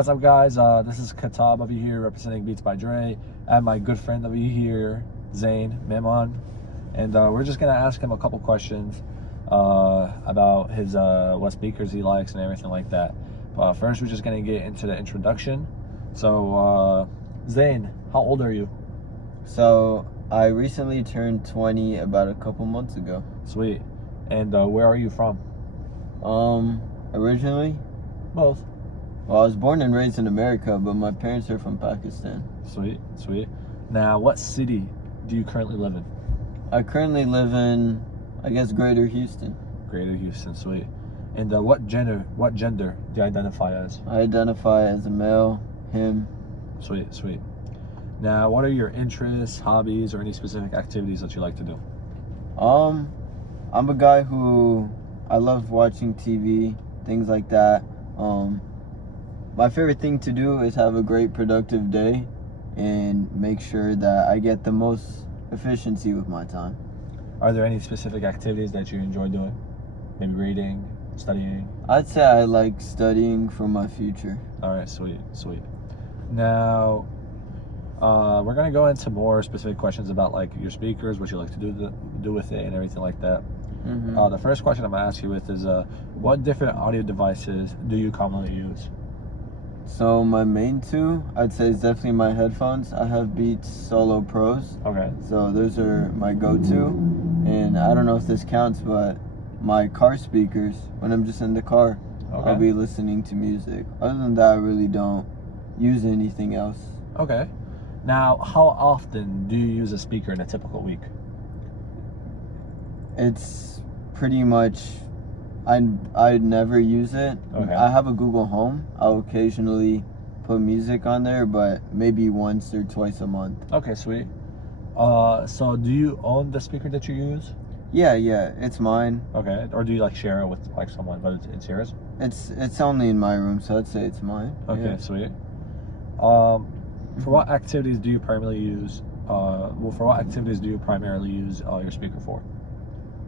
What's up, guys? This is Katab over here representing Beats by Dre. I have my good friend over here, Zain Memon, and we're just gonna ask him a couple questions about his what speakers he likes and everything like that. But first, we're just gonna get into the introduction. So, Zain, how old are you? So I recently turned 20 about a couple months ago. Sweet. And where are you from? Originally, Both. well, I was born and raised in America, but my parents are from Pakistan. Sweet, sweet. Now, what city do you currently live in? I currently live in, I guess, Greater Houston. Greater Houston, sweet. And what gender do you identify as? I identify as a male, him. Sweet, sweet. Now, what are your interests, hobbies, or any specific activities that you like to do? I'm a guy who, I love watching TV, things like that. My favorite thing to do is have a great productive day and make sure that I get the most efficiency with my time. Are there any specific activities that you enjoy doing? Maybe reading, studying? I'd say I like studying for my future. All right, sweet, sweet. Now, we're gonna go into more specific questions about like your speakers, what you like to do with it, and everything like that. Mm-hmm. The first question I'm gonna ask you with is, what different audio devices do you commonly use? So my main two, I'd say, is definitely my headphones. I have Beats Solo Pros. Okay. So those are my go-to. And I don't know if this counts, but my car speakers, when I'm just in the car, Okay. I'll be listening to music. Other than that, I really don't use anything else. Okay. Now, how often do you use a speaker in a typical week? It's pretty much, I'd never use it. Okay. I have a Google Home. I'll occasionally put music on there, but maybe once or twice a month. Okay, sweet. So do you own the speaker that you use? Yeah, it's mine. Okay. Or do you like share it with like someone, but it's yours? It's only in my room, so I'd say it's mine. Okay, Yeah. sweet. For what activities do you primarily use? For what activities do you primarily use your speaker for?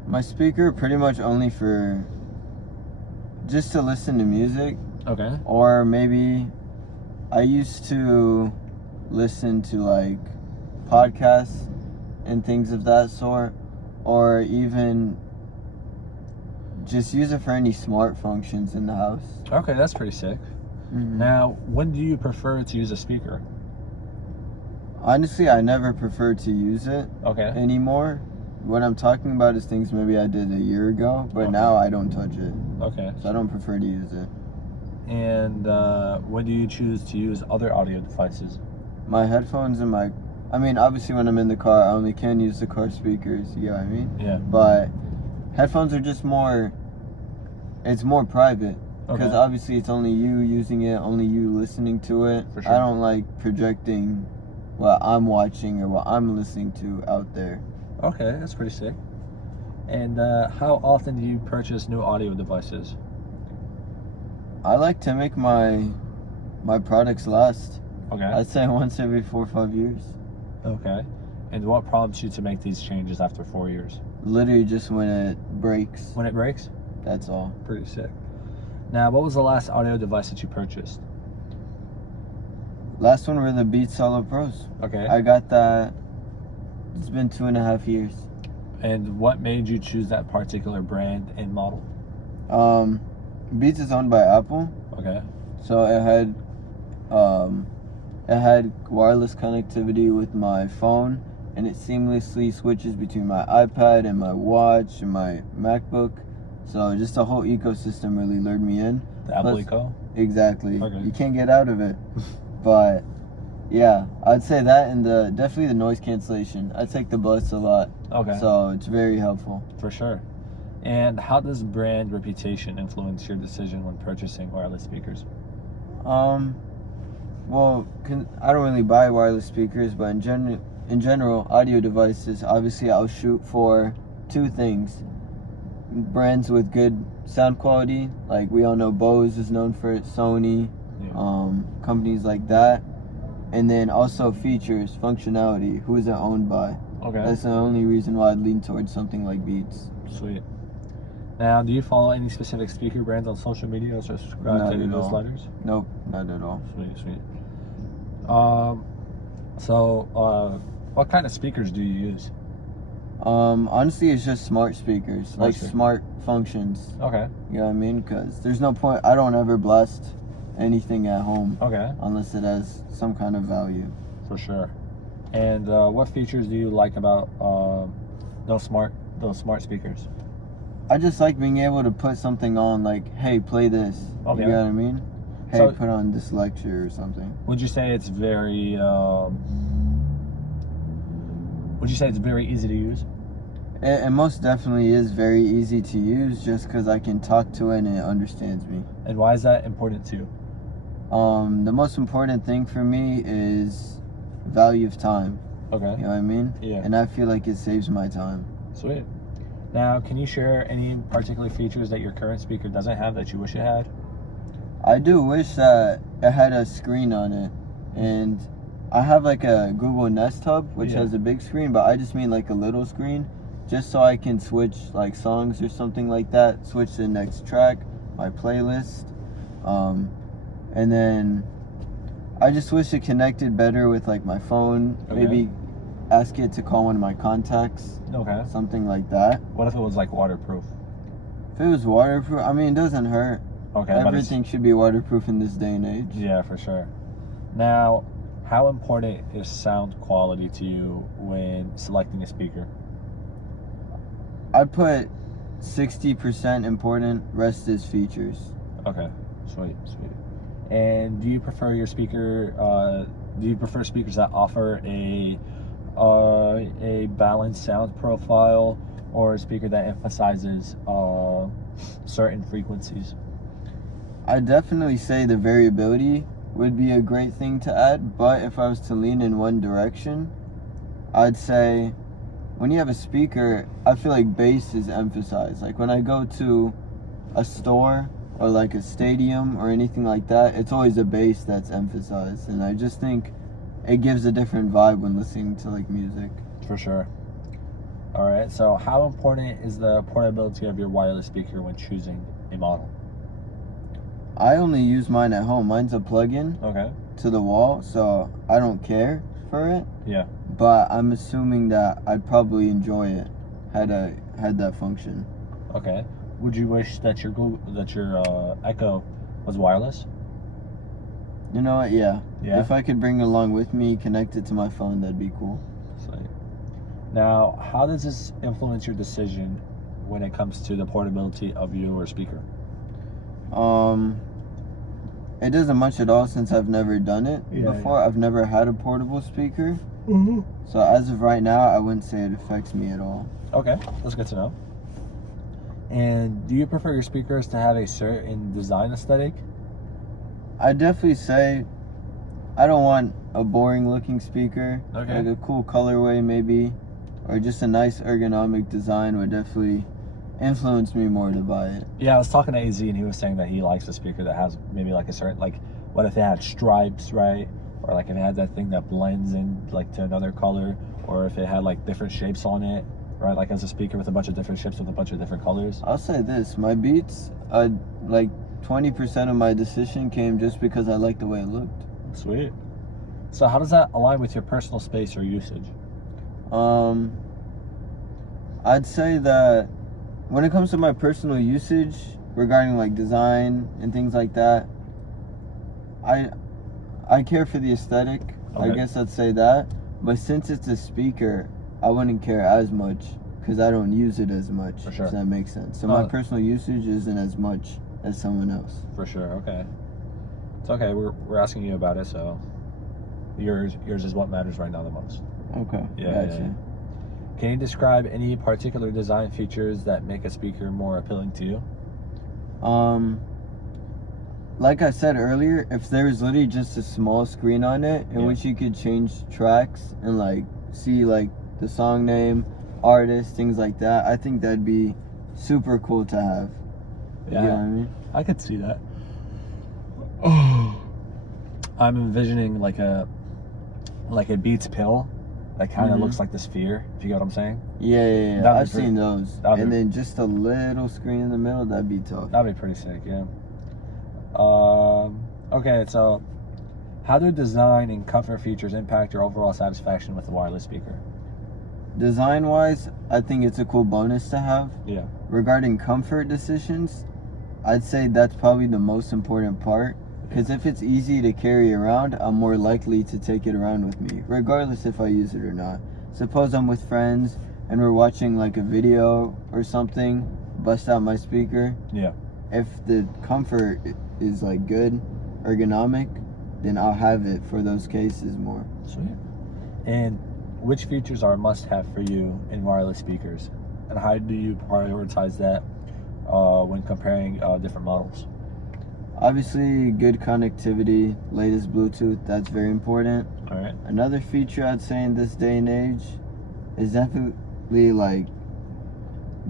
My speaker pretty much only for just to listen to music, Okay. or maybe I used to listen to like podcasts and things of that sort, or even just use it for any smart functions in the house. Okay, that's pretty sick. Mhm. Now, when do you prefer to use a speaker? Honestly, I never prefer to use it Okay. anymore. What I'm talking about is things maybe I did a year ago, but Okay. now I don't touch it. Okay. So I don't prefer to use it. And when do you choose to use other audio devices? My headphones and obviously when I'm in the car, I only can use the car speakers, you know what I mean? Yeah. But headphones are just it's more private. Because Okay. obviously it's only you using it, only you listening to it. For sure. I don't like projecting what I'm watching or what I'm listening to out there. Okay, that's pretty sick. And how often do you purchase new audio devices? I like to make my products last. Okay. I'd say once every 4 or 5 years. Okay. And what prompts you to make these changes after 4 years? Literally just when it breaks. When it breaks? That's all. Pretty sick. Now, what was the last audio device that you purchased? Last one were the Beats Solo Pros. Okay. I got that. It's been 2.5 years. And what made you choose that particular brand and model? Beats is owned by Apple, Okay. so it had wireless connectivity with my phone, and it seamlessly switches between my iPad and my watch and my MacBook. So just the whole ecosystem really lured me in. The Apple Plus- Eco? Exactly. Okay. You can't get out of it. But yeah, I'd say that, and definitely the noise cancellation. I take the bus a lot, Okay. so it's very helpful. For sure. And how does brand reputation influence your decision when purchasing wireless speakers? Well, I don't really buy wireless speakers, but in general, audio devices, obviously I'll shoot for two things. Brands with good sound quality, like we all know Bose is known for it, Sony, Yeah. companies like that. And then also features, functionality, who is it owned by. Okay. That's the only reason why I'd lean towards something like Beats. Sweet. Now, do you follow any specific speaker brands on social media or subscribe Not to any of at all. newsletters? Nope, not at all. Sweet, sweet. What kind of speakers do you use? Honestly, it's just smart speakers, Smart like speakers. smart functions. Okay, You know what I mean? Because there's no point. I don't ever blast anything at home okay, unless it has some kind of value. for sure. And what features do you like about those smart speakers? I just like being able to put something on, like, hey, play this. Okay. You know what I mean? Hey, So- put on this lecture or something. Would you say it's very easy to use? It most definitely is very easy to use just because I can talk to it and it understands me. And why is that important to you? The most important thing for me is value of time. Okay, You know what I mean? yeah, And I feel like it saves my time. sweet. Now, can you share any particular features that your current speaker doesn't have that you wish it had? I do wish that it had a screen on it. And I have like a Google Nest Hub, which Yeah. has a big screen, but I just mean like a little screen, just so I can switch like songs or something like that, switch to the next track, my playlist. And then I just wish it connected better with like my phone. Okay. Maybe ask it to call one of my contacts, Okay. something like that. What if it was like waterproof? If it was waterproof, I mean, it doesn't hurt. Okay, but it's, Everything should be waterproof in this day and age. yeah, for sure. Now, how important is sound quality to you when selecting a speaker? I'd put 60% important, rest is features. Okay, sweet, sweet. And do you prefer your speaker? Do you prefer speakers that offer a balanced sound profile, or a speaker that emphasizes certain frequencies? I'd definitely say the variability would be a great thing to add, but if I was to lean in one direction, I'd say when you have a speaker, I feel like bass is emphasized. Like when I go to a store or like a stadium or anything like that, it's always a bass that's emphasized, and I just think it gives a different vibe when listening to like music. For sure. All right. So, how important is the portability of your wireless speaker when choosing a model? I only use mine at home. Mine's a plug-in Okay. to the wall, so I don't care for it. Yeah. But I'm assuming that I'd probably enjoy it had that function. Okay. Would you wish that your Echo was wireless? You know what? Yeah. Yeah. If I could bring it along with me, connect it to my phone, that'd be cool. Sweet. Now, how does this influence your decision when it comes to the portability of your speaker? It doesn't much at all since I've never done it Yeah, before. I've never had a portable speaker. Mm-hmm. So as of right now, I wouldn't say it affects me at all. Okay, that's good to know. And do you prefer your speakers to have a certain design aesthetic? I'd definitely say I don't want a boring looking speaker. Okay. Like a cool colorway maybe, or just a nice ergonomic design would definitely influence me more to buy it. Yeah, I was talking to AZ and he was saying that he likes a speaker that has maybe like a certain, like, what if it had stripes, right? Or like if it had that thing that blends in like to another color, or if it had like different shapes on it, right? Like as a speaker with a bunch of different shapes with a bunch of different colors. I'll say this, my Beats, like 20% of my decision came just because I liked the way it looked. Sweet. So how does that align with your personal space or usage? I'd say that when it comes to my personal usage regarding like design and things like that, I care for the aesthetic. Okay. I guess I'd say that. But since it's a speaker, I wouldn't care as much because I don't use it as much. For sure. If that makes sense. So my personal usage isn't as much as someone else. For sure. Okay. It's okay. We're asking you about it, so yours is what matters right now the most. Okay. Yeah, Gotcha. yeah. Can you describe any particular design features that make a speaker more appealing to you? Like I said earlier, if there was literally just a small screen on it in Yeah. which you could change tracks and like see like the song name, artist, things like that, I think that'd be super cool to have. Yeah. You know what I mean? I could see that. Oh, I'm envisioning like a Beats pill, that kind of Mhm. looks like the sphere, if you get what I'm saying. Yeah. That'd be I've seen those. that'd And be- then just a little screen in the middle, that'd be tough. That'd be pretty sick, yeah. Okay, so how do design and comfort features impact your overall satisfaction with the wireless speaker? Design-wise, I think it's a cool bonus to have. Yeah. Regarding comfort decisions, I'd say that's probably the most important part. Because if it's easy to carry around, I'm more likely to take it around with me, regardless if I use it or not. Suppose I'm with friends and we're watching like a video or something, bust out my speaker. Yeah. If the comfort is like good, ergonomic, then I'll have it for those cases more. Sweet. And which features are a must-have for you in wireless speakers, and how do you prioritize that when comparing different models? Obviously, good connectivity, latest Bluetooth, that's very important. All right. Another feature I'd say in this day and age is definitely like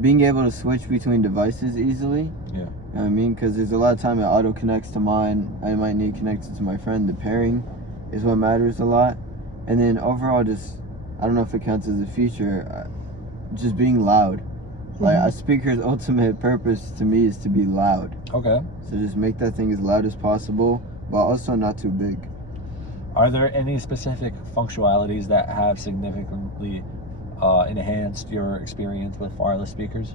being able to switch between devices easily. Yeah. You know what I mean? Because there's a lot of time it auto connects to mine. I might need connected to my friend. The pairing is what matters a lot. And then overall, just, I don't know if it counts as a feature, just being loud. Like a speaker's ultimate purpose to me is to be loud. Okay. So just make that thing as loud as possible, but also not too big. Are there any specific functionalities that have significantly enhanced your experience with wireless speakers?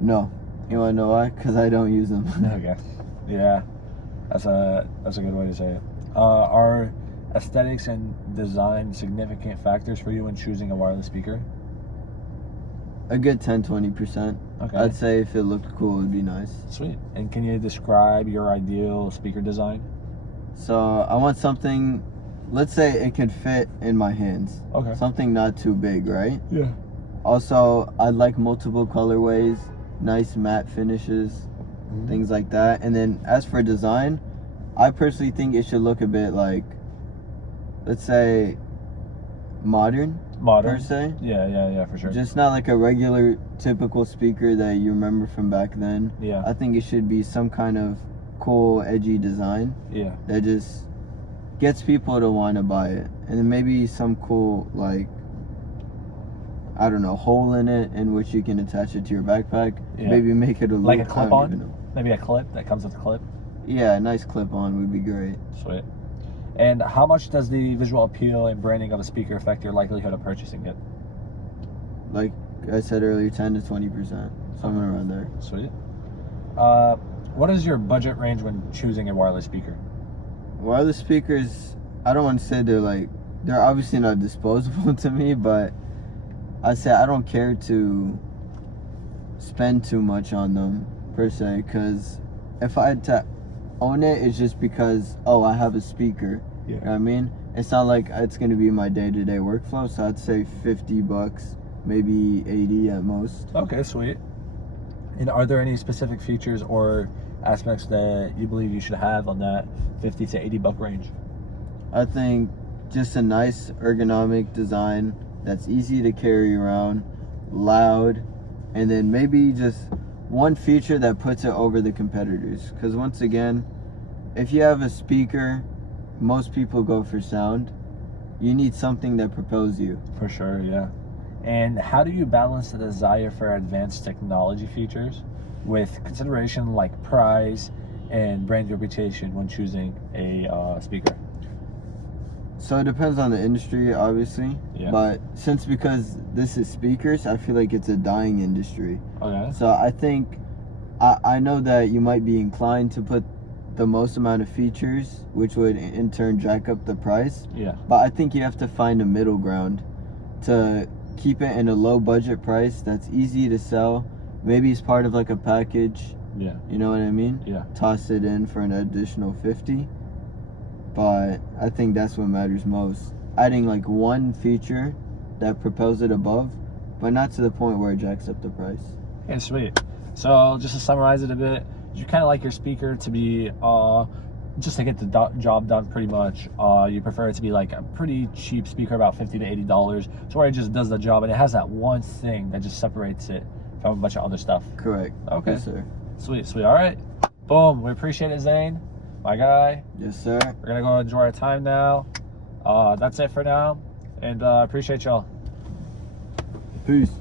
No. You want to know why? Because I don't use them. Okay. Yeah, that's a good way to say it. Are aesthetics and design significant factors for you in choosing a wireless speaker? A good 10-20%. Okay. I'd say if it looked cool, it'd be nice. Sweet. And can you describe your ideal speaker design? So I want something, let's say it could fit in my hands. Okay. Something not too big, right? Yeah. Also, I'd like multiple colorways, nice matte finishes, things like that. And then as for design, I personally think it should look a bit like, let's say, modern per se. Yeah, for sure. Just not like a regular typical speaker that you remember from back then. Yeah. I think it should be some kind of cool, edgy design Yeah. that just gets people to want to buy it. And then maybe some cool, like, I don't know, hole in it in which you can attach it to your backpack. Yeah. Maybe make it a Like a loop. I don't clip-on? even know. Maybe a clip that comes with a clip. Yeah, a nice clip-on would be great. Sweet. And how much does the visual appeal and branding of a speaker affect your likelihood of purchasing it? Like I said earlier, 10-20%, somewhere around there. Sweet. What is your budget range when choosing a wireless speaker? Wireless speakers, I don't want to say they're obviously not disposable to me, but I say I don't care to spend too much on them per se, because if I had to own it, it's just because, oh, I have a speaker. Yeah. You know what I mean? It's not like it's going to be my day-to-day workflow, so I'd say $50, maybe 80 at most. Okay, sweet. And are there any specific features or aspects that you believe you should have on that 50 to 80 buck range? I think just a nice ergonomic design that's easy to carry around, loud, and then maybe just one feature that puts it over the competitors. Because once again, if you have a speaker, most people go for sound. You need something that propels you. For sure, yeah. And how do you balance the desire for advanced technology features with consideration like price and brand reputation when choosing a speaker? So it depends on the industry, obviously. Yeah. But because this is speakers, I feel like it's a dying industry. Okay. So I think, I know that you might be inclined to put the most amount of features, which would in turn jack up the price. Yeah. But I think you have to find a middle ground to keep it in a low budget price that's easy to sell. Maybe it's part of like a package. Yeah. You know what I mean? Yeah. Toss it in for an additional 50. But I think that's what matters most. Adding like one feature that propels it above, but not to the point where it jacks up the price. Okay, sweet. So just to summarize it a bit, you kind of like your speaker to be just to get the job done pretty much. You prefer it to be like a pretty cheap speaker, about $50 to $80, so where it just does the job and it has that one thing that just separates it from a bunch of other stuff. Correct. Okay. Yes, sir. Sweet. All right. Boom. We appreciate it, Zane. My guy. Yes, sir. We're gonna go enjoy our time now. That's it for now. And appreciate y'all. Peace.